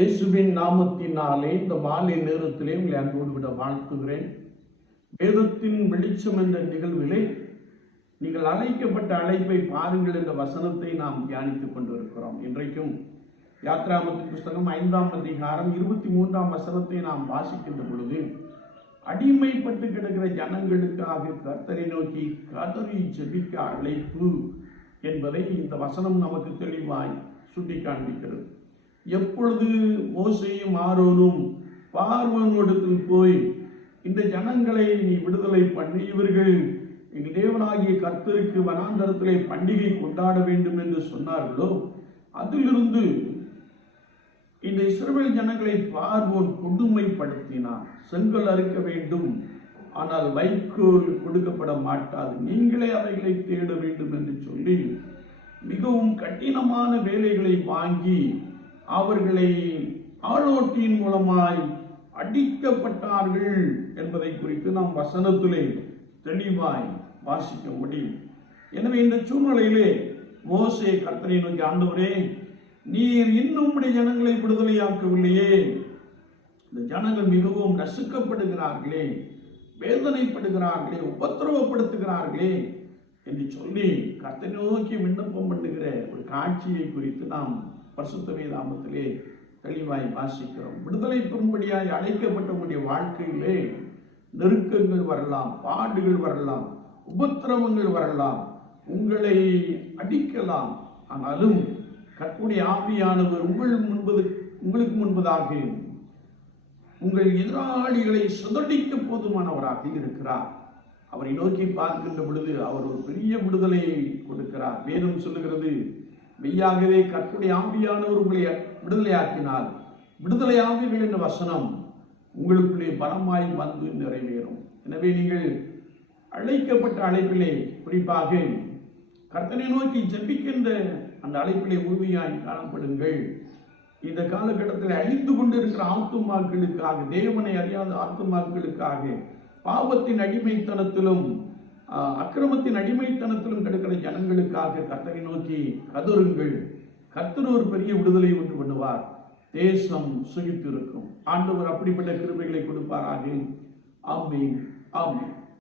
இயேசுவின் நாமத்தினாலே இந்த மாலை நேரத்திலே உங்களை அன்போடு விட வாழ்த்துகிறேன். வேதத்தின் வெளிச்சம் என்ற நிகழ்விலே நீங்கள் அழைக்கப்பட்ட அழைப்பை பாருங்கள் என்ற வசனத்தை நாம் தியானித்துக் கொண்டிருக்கிறோம். இன்றைக்கும் யாத்ராமத்து புஸ்தகம் ஐந்தாம் அதிகாரம் இருபத்தி மூன்றாம் வசனத்தை நாம் வாசிக்கின்ற பொழுது அடிமைப்பட்டு கிடக்கிற ஜனங்களுக்காக கர்த்தரை நோக்கி கதறி ஜெபிக்க அழைப்பு என்பதை இந்த வசனம் நமக்கு தெளிவாய் சுட்டி காண்பிக்கிறது எப்பொழுது மோசையும் ஆரோனும் பார்வனிடத்தில் போய் இந்த ஜனங்களை நீ விடுதலை பண்ணி இவர்கள் எங்கள் தேவனாகிய கர்த்தருக்கு வனாந்தரத்திலே பண்டிகை கொண்டாட வேண்டும் என்று சொன்னார்களோ? அதிலிருந்து இந்த இஸ்ரவேல் ஜனங்களை பார்வோன் கொடுமைப்படுத்தினார் செங்கல் அறுக்க வேண்டும் ஆனால் வைக்கோல் கொடுக்கப்பட மாட்டாது. நீங்களே அவைகளை தேட வேண்டும் என்று சொல்லி மிகவும் கடினமான வேலைகளை வாங்கி அவர்களை ஆளோட்டியின் மூலமாய் அடிக்கப்பட்டார்கள் என்பதை குறித்து நாம் வசனத்திலே தெளிவாய் வாசிக்க முடியும். எனவே இந்த சூழ்நிலையிலே மோசே கர்த்தனை நோக்கி ஆண்டவரே நீர் இன்னும் உடைய ஜனங்களை விடுதலையாக்கவில்லையே. இந்த ஜனங்கள் மிகவும் நசுக்கப்படுகிறார்களே வேதனைப்படுகிறார்களே உபத்திரவப்படுத்துகிறார்களே என்று சொல்லி கர்த்தனை நோக்கி விண்ணப்பம் பண்ணுகிற ஒரு காட்சியை குறித்து நாம் பரிசுத்த நாமத்திலே தெளிவாய் வாசிக்கிறோம். விடுதலை பெறும்படியாய் அழைக்கப்பட்டவங்களுடைய வாழ்க்கையிலே நெருக்கங்கள் வரலாம் பாடுகள் வரலாம் உபத்திரவங்கள் வரலாம் உங்களை அடிக்கலாம். ஆனாலும் கற்புடைய ஆவியானவர் உங்கள் முன்பது உங்களுக்கு முன்பதாக உங்கள் எதிராளிகளை சுதடிக்க போதுமானவராக இருக்கிறார். அவரை நோக்கி பார்க்கின்ற பொழுது அவர் ஒரு பெரிய விடுதலையை கொடுக்கிறார். வேதம் சொல்லுகிறது மெய்யாகவே கற்புடைய ஆம்பியானவர் உங்களை விடுதலையாக்கினார். விடுதலை ஆவிகள் என்ற வசனம் உங்களுக்குள்ளே பலமாய் வந்து நிறைவேறும். எனவே நீங்கள் அழைக்கப்பட்ட அழைப்பிலே குறிப்பாக கர்த்தனை நோக்கி ஜெபிக்கின்ற அந்த அழைப்பிலே உறுதியாய் காணப்படுங்கள். இந்த காலகட்டத்தில் அழிந்து கொண்டிருக்கிற ஆத்துமாக்களுக்காக தேவனை அறியாத ஆத்துமாக்களுக்காக பாவத்தின் அடிமைத்தனத்திலும் அக்கிரமத்தின் அடிமைத்தனத்திலும் கிடக்கிற ஜனங்களுக்காக கர்த்தரை நோக்கி கதறுங்கள் கர்த்தர் ஒரு பெரிய விடுதலை ஒன்று பண்ணுவார். தேசம் சுகித்து இருக்கும் ஆண்டவர் அப்படிப்பட்ட கிருமைகளை கொடுப்பாராக. ஆமீன். ஆமீன்.